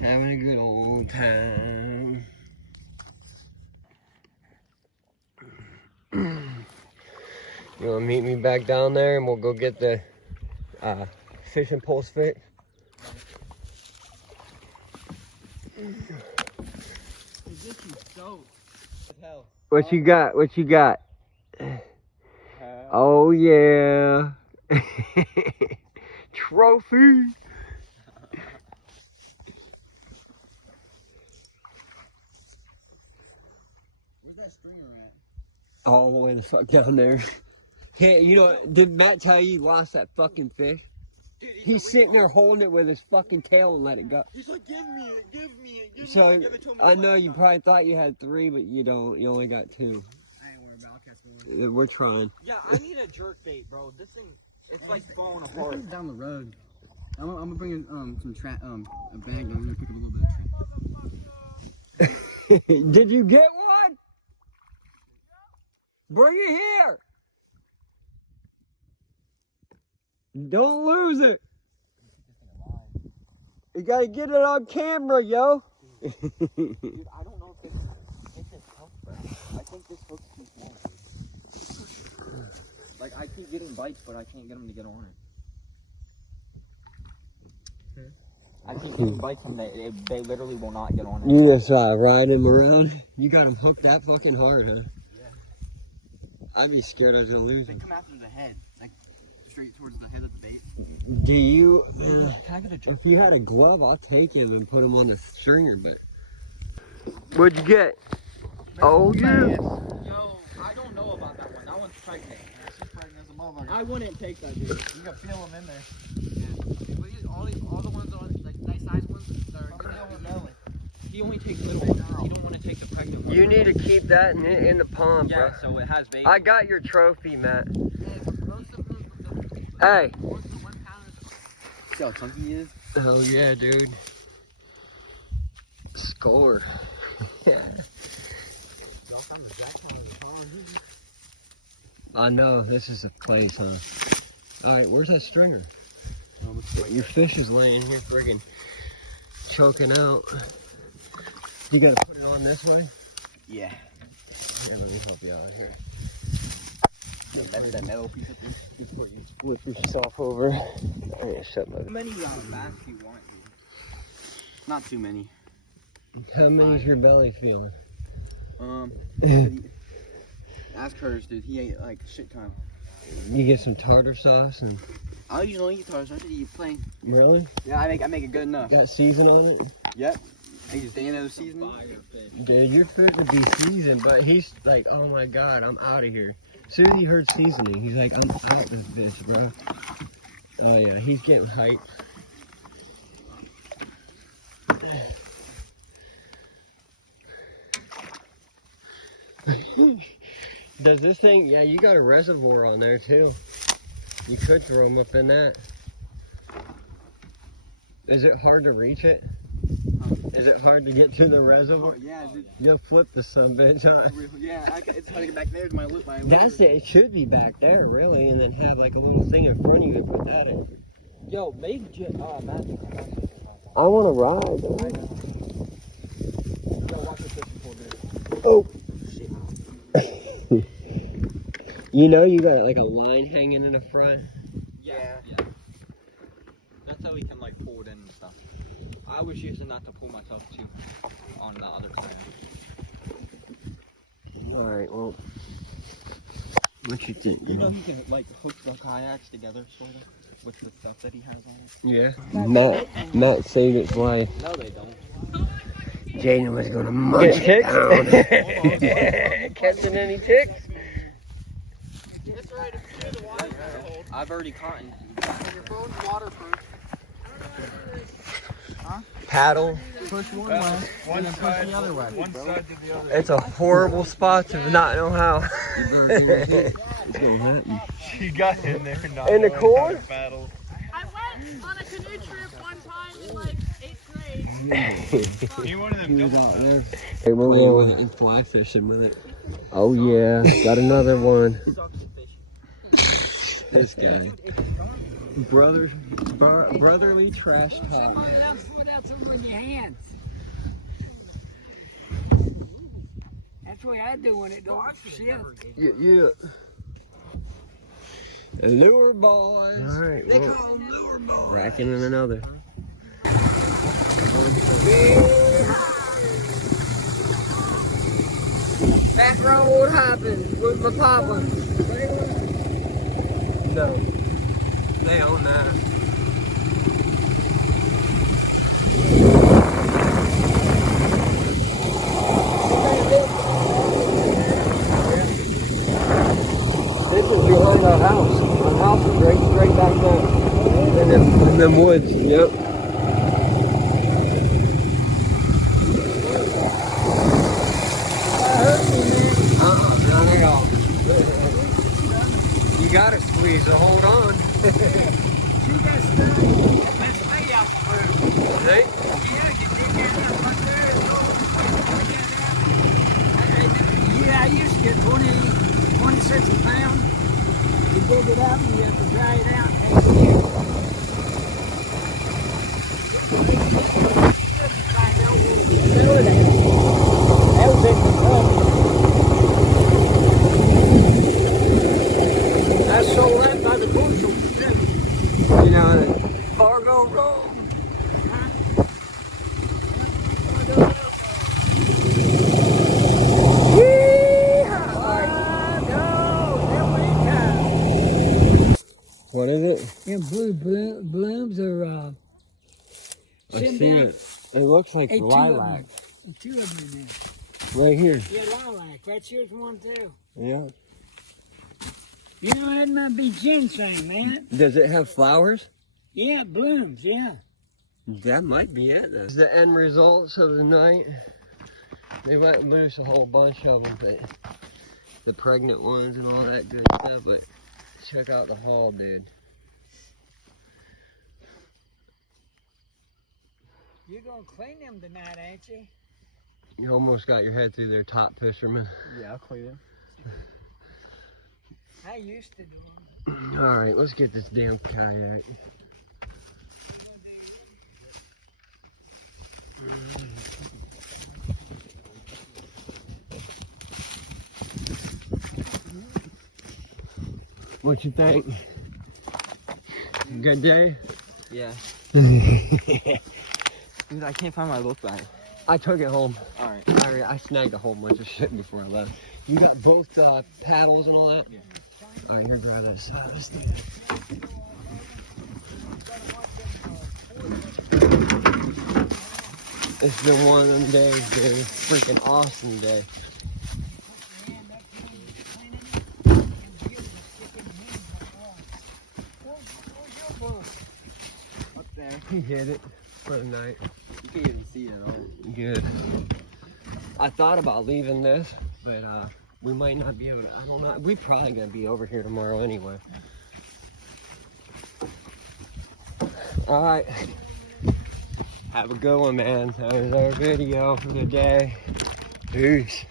Having a good old time. You wanna meet me back down there and we'll go get the fishing poles fixed? What you got? What you got? Oh yeah. Trophy. Where's that stringer at? All the way the fuck down there. Hey, you know what? Did Matt tell you he lost that fucking fish? Dude, he's sitting there holding it with his fucking tail and let it go. He's like, give me it, give me it, give so, me it. Give it to me. I know you probably thought you had 3, but you don't. You only got 2. I ain't worried about it. We're trying. Yeah, I need a jerk bait, bro. This thing, it's like falling apart. This thing's down the road. I'm gonna bring in some a bag down here to pick up a little bit of Did you get one? Bring it here. Don't lose it. You gotta get it on camera, yo. Dude, I don't know if it's this hook, bro. I think this hook's too small. Like, I keep getting bites, but I can't get them to get on it. I keep getting bites and they literally will not get on it. You just ride him around. You got him hooked that fucking hard, huh? Yeah. I'd be scared I was gonna lose him. They come after the head, like straight towards the head of the bait. Do you? Can I get a jerk? If you had a glove, I'll take him and put him on the stringer. But what'd you get? Oh yeah. Yo, I don't know about that one. That one's pregnant. She's pregnant as a motherfucker. I wouldn't take that, dude. You can feel them in there. Yeah. All the ones on like nice sized ones that are belly. He only takes little ones. You don't want to take the pregnant ones. You need to keep that in the pond, bro. Yeah, so it has bait. I got your trophy, Matt. Hey. See how chunky he is? Oh yeah, dude. Score. Yeah. I know, this is a place, huh? Alright, where's that stringer? Your fish is laying here friggin' choking out. You gotta put it on this way? Yeah. Here, let me help you out here. Better that metal piece of this before you Flip yourself over. I need to shut my... How many back if you want, dude? Not too many. How many's your belly feeling? Ask hers, dude. He ate like shit ton. You get some tartar sauce and... I usually eat tartar sauce. I eat plain. Really? Yeah, I make it good enough. Got season on it? Yep. I use Dano's seasoning. Dude, you're fit to be seasoned, but he's like, oh my god, I'm out of here. As soon as he heard seasoning, he's like, I'm out this bitch, bro. Oh yeah, he's getting hyped. Does this thing, yeah, you got a reservoir on there too. You could throw him up in that. Is it hard to reach it? Is it hard to get to the reservoir? Oh, yeah, dude. You'll flip the sumbitch, huh? Yeah, it's hard to get back there to my lip. That's it. It should be back there, really, and then have like a little thing in front of you and put that in. Yo, make Matt. I want to ride, dude. Yo, watch the fishing pole, dude. Oh. You know you got like a line hanging in the front? Yeah. That's how we can like pull it in and stuff. I was using that to pull myself too on the other side. Alright, well, what you think? You know he can like hook the kayaks together sort of with the stuff that he has on it? Yeah. Matt saved its life. No, they don't. Jaden was gonna munch it down. Catching any ticks? I've already caught it. Your phone's waterproof. Huh? Paddle. Push one way, and then push the other way. One side to the other. It's a horrible spot to not know how. It's gonna happen. She got in there not In the knowing core? how to paddle. I went on a canoe trip one time in like 8th grade. You one of them double paddles. Hey, we're going fly fishing with it. Oh yeah, got another one. This guy. Brotherly trash talk. Put out some with your hands. That's the way I doing it, don't shit. Yeah. Lure boys. All right. They call them lure boys. Racking in another. Back road, what happened with my papa? No. They own that. This is behind our house. Our house is right back there. In them woods, yep. Not at all. You gotta squeeze, so hold on. See? Yeah, I used to get 26 a pound. You dig it up and you have to dry it out and take it in. That was in Kentucky. I sold that by the bushel. You know, Fargo Road. What is it? Them blue blooms are, I see it. It looks like hey, lilac. Two of them in there. Right here. Yeah, lilac. That's yours one too. Yeah. You know, that might be ginseng, man. Does it have flowers? Yeah, blooms, yeah. That might be it. This is the end results of the night. They let loose a whole bunch of them, but the pregnant ones and all that good stuff. But check out the haul, dude. You're gonna clean them tonight, ain't you? You almost got your head through their top fisherman. Yeah, I'll clean them. I used to do them. All right, let's get this damn kayak. What you think? Good day? Yeah. Dude, I can't find my book bag. I took it home. Alright. I snagged a whole bunch of shit before I left. You got both paddles and all that? Yeah. All right, here, grab this. This thing. It's been one of them days, dude. Freaking awesome day. Up there. He hit it for the night. You can't even see it at all. Good. I thought about leaving this, but we might not be able to. I don't know. We're probably gonna be over here tomorrow anyway. All right. Have a good one, man. That was our video for the day. Peace.